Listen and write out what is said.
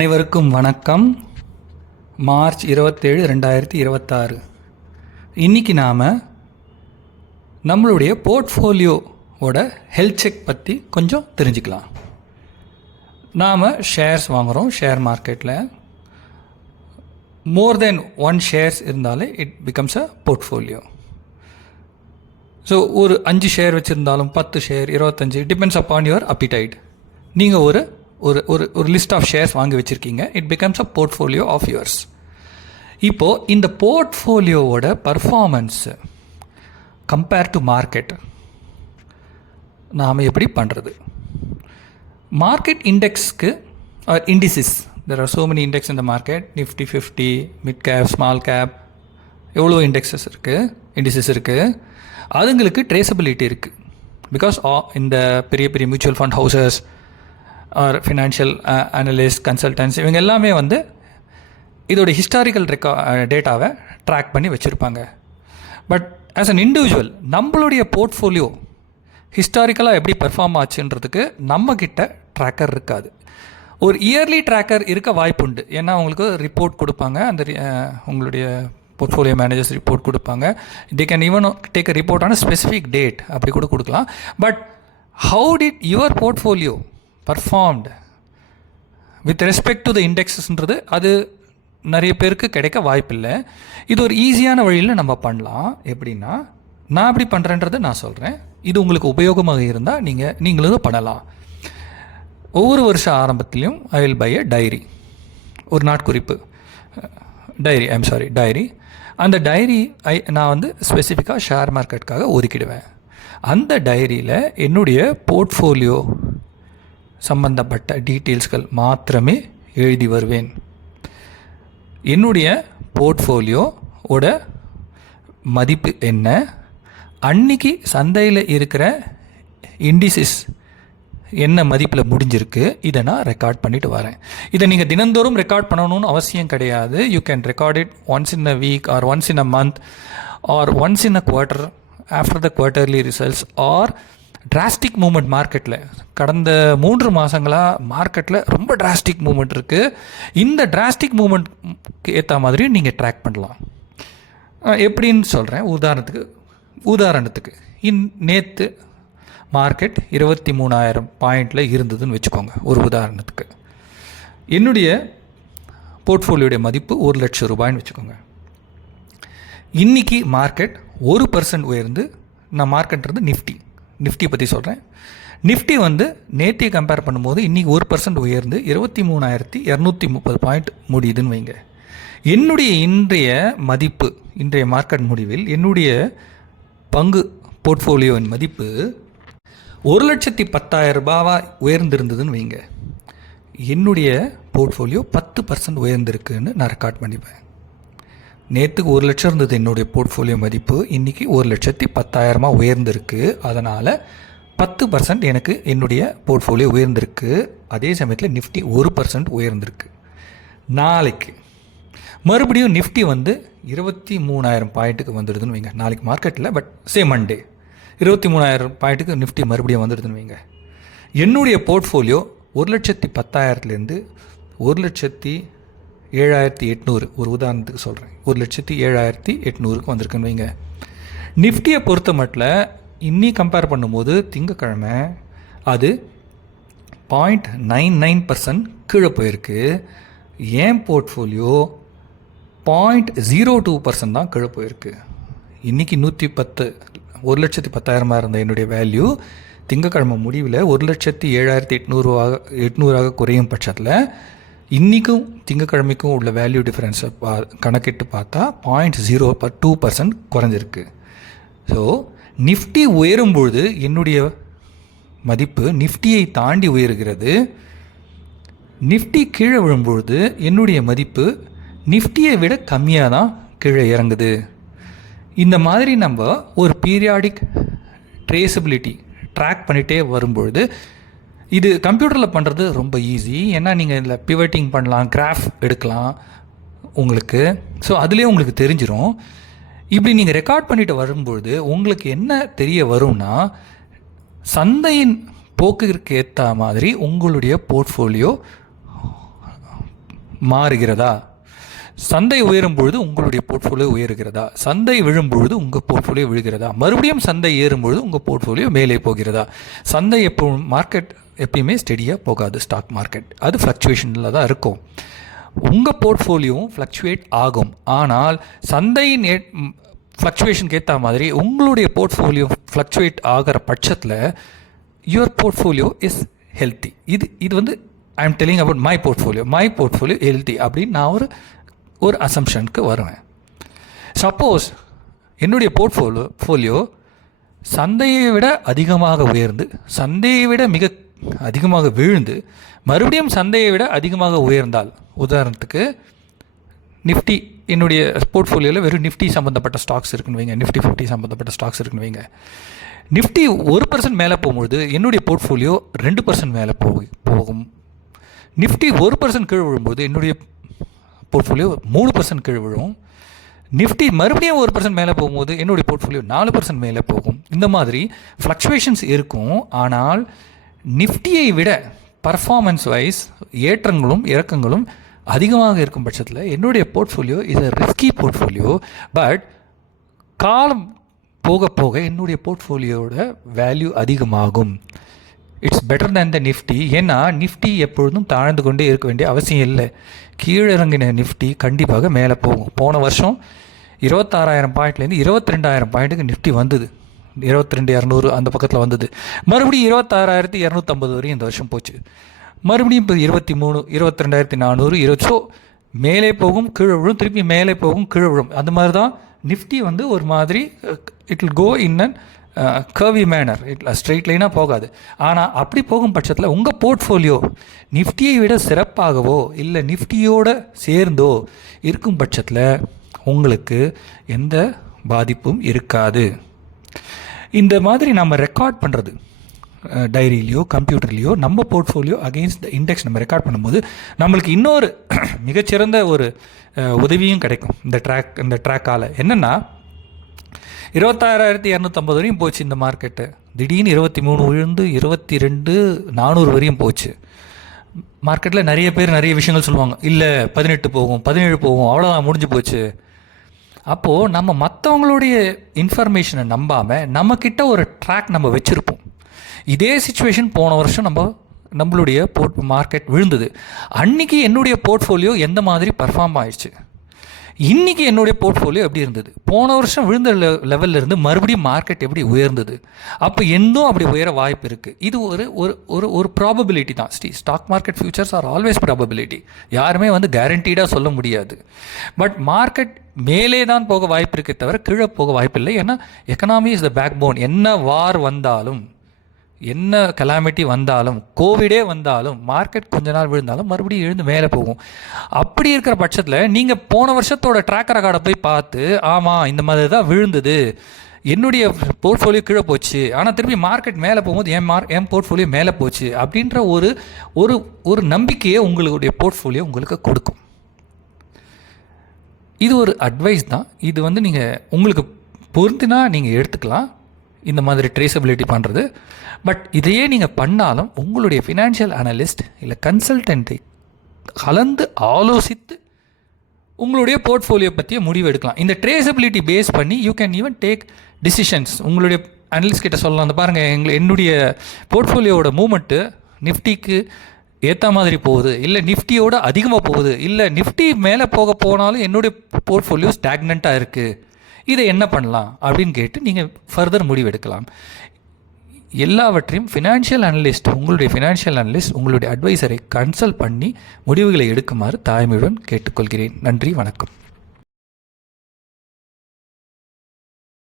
அனைவருக்கும் வணக்கம். மார்ச் 27, 2026. இன்றைக்கி நாம் நம்மளுடைய போர்ட்ஃபோலியோவோட ஹெல்த் செக் பற்றி கொஞ்சம் தெரிஞ்சுக்கலாம். நாம் ஷேர்ஸ் வாங்குகிறோம். ஷேர் மார்க்கெட்டில் மோர் தென் ஒன் ஷேர்ஸ் இருந்தாலே it becomes a portfolio. So ஒரு 5 ஷேர் வச்சுருந்தாலும் 10 share 25 depends upon your appetite. நீங்கள் ஒரு லிஸ்ட் ஆஃப் ஷேர்ஸ் வாங்கி வச்சுருக்கீங்க. It becomes a portfolio of yours. இப்போது இந்த போர்ட்ஃபோலியோவோட பர்ஃபார்மன்ஸ் கம்பேர் டு மார்க்கெட் நாம் எப்படி பண்ணுறது? மார்க்கெட் இண்டெக்ஸ்க்கு indices, there are so many index in the market. Nifty 50, mid cap, small cap, எவ்வளோ இண்டெக்ஸஸ் இருக்குது, இண்டிசிஸ் இருக்குது. அதுங்களுக்கு ட்ரேசபிலிட்டி இருக்குது. பிகாஸ் இந்த பெரிய பெரிய mutual fund houses R financial analyst, consultants, இவங்க எல்லாமே இதோட ஹிஸ்டாரிக்கல் டேட்டாவை ட்ராக் பண்ணி வச்சுருப்பாங்க. பட் ஆஸ் அன் இண்டிவிஜுவல் நம்மளுடைய போர்ட்ஃபோலியோ ஹிஸ்டாரிக்கலாக எப்படி பெர்ஃபார்ம் ஆச்சுன்றதுக்கு நம்மக்கிட்ட ட்ராக்கர் இருக்காது. ஒரு இயர்லி ட்ராக்கர் இருக்க வாய்ப்பு உண்டு. ஏன்னா அவங்களுக்கு ரிப்போர்ட் கொடுப்பாங்க. அந்த உங்களுடைய போர்ட்ஃபோலியோ மேனேஜர்ஸ் ரிப்போர்ட் கொடுப்பாங்க. They can even take a report on specific date, அப்படி கூட கொடுக்கலாம். But how did your portfolio performed with respect to the இண்டெக்ஸஸ்ன்றது அது நிறைய பேருக்கு கிடைக்க வாய்ப்பில்லை. இது ஒரு ஈஸியான வழியில் நம்ம பண்ணலாம். எப்படின்னா, நான் எப்படி பண்ணுறேன்றதை நான் சொல்கிறேன். இது உங்களுக்கு உபயோகமாக இருந்தால் நீங்களும் பண்ணலாம். ஒவ்வொரு வருஷம் ஆரம்பத்துலேயும் I will buy a diary, ஒரு நாட்குறிப்பு டைரி. அந்த டைரி நான் ஸ்பெசிஃபிக்காக ஷேர் மார்க்கெட்டுக்காக ஒதுக்கிடுவேன். அந்த டைரியில் என்னுடைய போர்ட்ஃபோலியோ சம்பந்தப்பட்ட டீட்டெயில்ஸ்கள் மாத்திரமே எழுதி வருவேன். என்னுடைய போர்ட்ஃபோலியோவோட மதிப்பு என்ன, அன்னைக்கு சந்தையில் இருக்கிற இண்டிசிஸ் என்ன மதிப்பில் முடிஞ்சிருக்கு, இதை நான் ரெக்கார்ட் பண்ணிட்டு வரேன். இதை நீங்கள் தினந்தோறும் ரெக்கார்ட் பண்ணணும்னு அவசியம் கிடையாது. You can record it once in a week or once in a month or once in a quarter after the quarterly results or drastic moment. மார்க்கெட்டில் கடந்த 3 மாதங்களாக மார்க்கெட்டில் ரொம்ப டிராஸ்டிக் மூமெண்ட் இருக்குது. இந்த டிராஸ்டிக் மூமெண்ட்க்கு ஏற்ற மாதிரி நீங்கள் ட்ராக் பண்ணலாம். எப்படின்னு சொல்கிறேன். உதாரணத்துக்கு நேற்று மார்க்கெட் 23,000 பாயிண்டில் இருந்ததுன்னு வச்சுக்கோங்க. ஒரு உதாரணத்துக்கு என்னுடைய போர்ட்ஃபோலியோடைய மதிப்பு 1,00,000 ரூபாய்ன்னு வச்சுக்கோங்க. இன்றைக்கி மார்க்கெட் 1% உயர்ந்து, நான் மார்க்கெட்ன்றது நிஃப்டி பற்றி சொல்கிறேன். நிஃப்டி நேற்றையை கம்பேர் பண்ணும்போது இன்றைக்கி 1% உயர்ந்து 23,230 பாயிண்ட் முடியுதுன்னு வைங்க. என்னுடைய இன்றைய மார்க்கெட் முடிவில் என்னுடைய பங்கு போர்ட்ஃபோலியோவின் மதிப்பு 1,10,000 ரூபாவாக உயர்ந்திருந்ததுன்னு வைங்க. என்னுடைய போர்ட்ஃபோலியோ 10% உயர்ந்திருக்குன்னு நான் ரெக்கார்ட் பண்ணிப்பேன். நேற்றுக்கு 1,00,000 இருந்தது என்னுடைய போர்ட்ஃபோலியோ மதிப்பு, இன்றைக்கி 1,10,000 உயர்ந்திருக்கு. அதனால் 10% எனக்கு என்னுடைய போர்ட்ஃபோலியோ உயர்ந்திருக்கு. அதே சமயத்தில் நிஃப்டி 1% உயர்ந்திருக்கு. நாளைக்கு மறுபடியும் நிஃப்டி 23,000 பாயிண்ட்டுக்கு வந்துடுதுன்னு வைங்க. நாளைக்கு மார்க்கெட்டில் மண்டே 23,000 பாயிண்ட்டுக்கு நிஃப்டி மறுபடியும் வந்துடுதுன்னு வைங்க. என்னுடைய போர்ட்ஃபோலியோ 1,10,000 1,07,800, ஒரு உதாரணத்துக்கு சொல்கிறேன், 1,07,800 வந்திருக்குன்னு வைங்க. நிஃப்டியை பொறுத்த மட்டும் இன்னி கம்பேர் பண்ணும்போது திங்கக்கிழமை அது 0.99% கீழே போயிருக்கு. ஏன் போர்ட்ஃபோலியோ 0.02% தான் கீழே போயிருக்கு. இன்றைக்கி 1,10,000 இருந்த என்னுடைய வேல்யூ திங்கக்கிழமை முடிவில் 1,07,800 குறையும் பட்சத்தில் இன்றைக்கும் திங்கக்கிழமைக்கும் உள்ள வேல்யூ டிஃப்ரென்ஸை கணக்கிட்டு பார்த்தா 0.02% குறைஞ்சிருக்கு. ஸோ நிஃப்டி உயரும்பொழுது என்னுடைய மதிப்பு நிஃப்டியை தாண்டி உயர்கிறது. நிஃப்டி கீழே விழும்பொழுது என்னுடைய மதிப்பு நிஃப்டியை விட கம்மியாக தான் கீழே இறங்குது. இந்த மாதிரி நம்ம ஒரு பீரியாடிக் ட்ரேசபிலிட்டி ட்ராக் பண்ணிகிட்டே வரும்பொழுது, இது கம்ப்யூட்டரில் பண்ணுறது ரொம்ப ஈஸி. ஏன்னா நீங்கள் இதில் பிவட்டிங் பண்ணலாம், கிராஃப் எடுக்கலாம் உங்களுக்கு. ஸோ அதுலேயே உங்களுக்கு தெரிஞ்சிடும். இப்படி நீங்கள் ரெக்கார்ட் பண்ணிட்டு வரும்பொழுது உங்களுக்கு என்ன தெரிய வரும்னா, சந்தையின் போக்குக்கு ஏற்ற மாதிரி உங்களுடைய போர்ட்ஃபோலியோ மாறுகிறதா? சந்தை உயரும் பொழுது உங்களுடைய போர்ட்ஃபோலியோ உயருகிறதா? சந்தை விழும் பொழுது உங்கள் போர்ட்ஃபோலியோ விழுகிறதா? மறுபடியும் சந்தை ஏறும் பொழுது உங்கள் போர்ட்ஃபோலியோ மேலே போகிறதா? சந்தை மார்க்கெட் எப்பயுமே ஸ்டெடியாக போகாது. ஸ்டாக் மார்க்கெட் அது ஃப்ளக்சுவேஷனில் தான் இருக்கும். உங்கள் போர்ட்ஃபோலியோவும் ஃப்ளக்சுவேட் ஆகும். ஆனால் சந்தை ஃப்ளக்சுவேஷனுக்கு ஏற்ற மாதிரி உங்களுடைய போர்ட்ஃபோலியோ ஃப்ளக்சுவேட் ஆகிற பட்சத்தில் யுவர் போர்ட்ஃபோலியோ இஸ் ஹெல்த்தி. இது வந்து I am telling about my portfolio healthy அப்படின்னு நான் ஒரு அசம்ஷனுக்கு வருவேன். சப்போஸ் என்னுடைய போர்ட்ஃபோலியோ சந்தையை விட அதிகமாக உயர்ந்து, சந்தையை விட மிக அதிகமாக வீழ்ந்து, மறுபடியும் சந்தையை விட அதிகமாக உயர்ந்தால், உதாரணத்துக்கு நிஃப்டி, என்னுடைய போர்ட்ஃபோலியோவில் வெறும் நிஃப்டி சம்மந்தப்பட்ட ஸ்டாக்ஸ் இருக்குன்னு வைங்க, நிஃப்டி 50 சம்மந்தப்பட்ட ஸ்டாக்ஸ் இருக்குன்னு வைங்க. நிஃப்டி 1% மேலே போகும்பொழுது என்னுடைய போர்ட்ஃபோலியோ 2% மேலே போகும். நிஃப்டி 1% கீழ் விழும்போது என்னுடைய போர்ட்ஃபோலியோ 3% கீழ் விழும். நிஃப்டி மறுபடியும் 1% மேலே போகும்போது என்னுடைய போர்ட்ஃபோலியோ 4% மேலே போகும். இந்த மாதிரி ஃப்ளக்சுவேஷன்ஸ் இருக்கும். ஆனால் நிஃப்டியை விட பர்ஃபார்மன்ஸ் வைஸ் ஏற்றங்களும் இறக்கங்களும் அதிகமாக இருக்கும் பட்சத்தில் என்னுடைய போர்ட்ஃபோலியோ இது ரிஸ்கி போர்ட்ஃபோலியோ. பட் காலம் போக போக என்னுடைய போர்ட்ஃபோலியோட வேல்யூ அதிகமாகும். It's better than the Nifty. ஏன்னா நிஃப்டி எப்பொழுதும் தாழ்ந்து கொண்டே இருக்க வேண்டிய அவசியம் இல்லை. கீழிறங்கின நிஃப்டி கண்டிப்பாக மேலே போகும். போன வருஷம் 26,000 பாயிண்ட்லேருந்து 22,000 பாயிண்ட்டுக்கு நிஃப்டி வந்தது. 22,200 அந்த பக்கத்தில் வந்தது. மறுபடியும் 26,250 வரையும் இந்த வருஷம் போச்சு. மறுபடியும் இப்போ 23, 22,400 ஸோ மேலே போகும் கீழே விழும், திருப்பி மேலே போகும் கீழே விழும். அந்த மாதிரி தான் நிஃப்டி வந்து ஒரு மாதிரி it will go in an curvy manner. Straight லைனாக போகாது. ஆனால் அப்படி போகும் பட்சத்தில் உங்கள் போர்ட்ஃபோலியோ நிஃப்டியை விட சிறப்பாகவோ இல்லை நிஃப்டியோடு சேர்ந்தோ இருக்கும் பட்சத்தில் உங்களுக்கு எந்த பாதிப்பும் இருக்காது. இந்த மாதிரி நம்ம ரெக்கார்ட் பண்ணுறது டைரியிலையோ கம்ப்யூட்டர்லேயோ நம்ம போர்ட்ஃபோலியோ அகெயின்ஸ்ட் த இண்டெக்ஸ் நம்ம ரெக்கார்ட் பண்ணும்போது நம்மளுக்கு இன்னொரு மிகச்சிறந்த ஒரு உதவியும் கிடைக்கும். இந்த ட்ராக்கால் என்னென்னா 26,250 வரையும் போச்சு இந்த மார்க்கெட்டு. திடீர்னு 23 விழுந்து 22,400 வரையும் போச்சு. மார்க்கெட்டில் நிறைய பேர் நிறைய விஷயங்கள் சொல்லுவாங்க. இல்லை 18 போகும், 17 போகும், அவ்வளோதான் முடிஞ்சு போச்சு. அப்போது நம்ம மற்றவங்களுடைய இன்ஃபர்மேஷனை நம்பாமல் நம்மக்கிட்ட ஒரு ட்ராக் நம்ம வச்சுருப்போம். இதே சிச்சுவேஷன் போன வருஷம் நம்மளுடைய மார்க்கெட் விழுந்தது. அன்றைக்கி என்னுடைய போர்ட்ஃபோலியோ எந்த மாதிரி பர்ஃபார்ம் ஆயிடுச்சு, இன்றைக்கி என்னுடைய போர்ட்ஃபோலியோ எப்படி இருந்தது, போன வருஷம் விழுந்த லெவலில் இருந்து மறுபடியும் மார்க்கெட் எப்படி உயர்ந்தது, அப்போ எந்தும் அப்படி உயர வாய்ப்பு இருக்குது. இது ஒரு ப்ராபபிலிட்டி தான். Stock market futures are always probability. யாருமே வந்து கேரண்டீடாக சொல்ல முடியாது. பட் மார்க்கெட் மேலே தான் போக வாய்ப்பு இருக்கே தவிர கீழே போக வாய்ப்பு இல்லை. ஏன்னா economy is the backbone. என்ன வார் வந்தாலும், என்ன கலாமிட்டி வந்தாலும், கோவிடே வந்தாலும், மார்க்கெட் கொஞ்ச நாள் விழுந்தாலும் மறுபடியும் எழுந்து மேலே போகும். அப்படி இருக்கிற பட்சத்தில் நீங்கள் போன வருஷத்தோட ட்ராக் ரெக்கார்டை போய் பார்த்து, ஆமாம் இந்த மாதிரி தான் விழுந்தது, என்னுடைய போர்ட்ஃபோலியோ கீழே போச்சு, ஆனால் திருப்பி மார்க்கெட் மேலே போகும்போது என் போர்ட்ஃபோலியோ மேலே போச்சு அப்படின்ற ஒரு நம்பிக்கையை உங்களுடைய போர்ட்ஃபோலியோ உங்களுக்கு கொடுக்கும். இது ஒரு அட்வைஸ் தான். இது வந்து நீங்கள் உங்களுக்கு பொருந்தினா நீங்கள் எடுத்துக்கலாம் இந்த மாதிரி ட்ரேசபிலிட்டி பண்ணுறது. பட் இதையே நீங்கள் பண்ணாலும் உங்களுடைய ஃபினான்ஷியல் அனலிஸ்ட் இல்லை கன்சல்டண்ட்டை கலந்து ஆலோசித்து உங்களுடைய போர்ட்ஃபோலியோ பற்றிய முடிவு எடுக்கலாம். இந்த ட்ரேசபிலிட்டி பேஸ் பண்ணி you can even take decisions. உங்களுடைய அனலிஸ்ட் கிட்ட சொல்லலாம், அந்த பாருங்கள் என்னுடைய போர்ட்ஃபோலியோட மூமெண்ட்டு நிஃப்டிக்கு ஏற்ற மாதிரி போகுது, இல்லை நிஃப்டியோட அதிகமாக போகுது, இல்லை நிஃப்டி மேலே போனாலும் என்னுடைய போர்ட்ஃபோலியோ ஸ்டாக்னண்ட்டாக இருக்குது, இதை என்ன பண்ணலாம் அப்படின்னு கேட்டு நீங்கள் ஃபர்தர் முடிவு எடுக்கலாம். எல்லாவற்றையும் உங்களுடைய ஃபினான்ஷியல் அனலிஸ்ட் உங்களுடைய அட்வைசரை கன்சல்ட் பண்ணி முடிவுகளை எடுக்குமாறு தாய்மையுடன் கேட்டுக்கொள்கிறேன். நன்றி, வணக்கம்.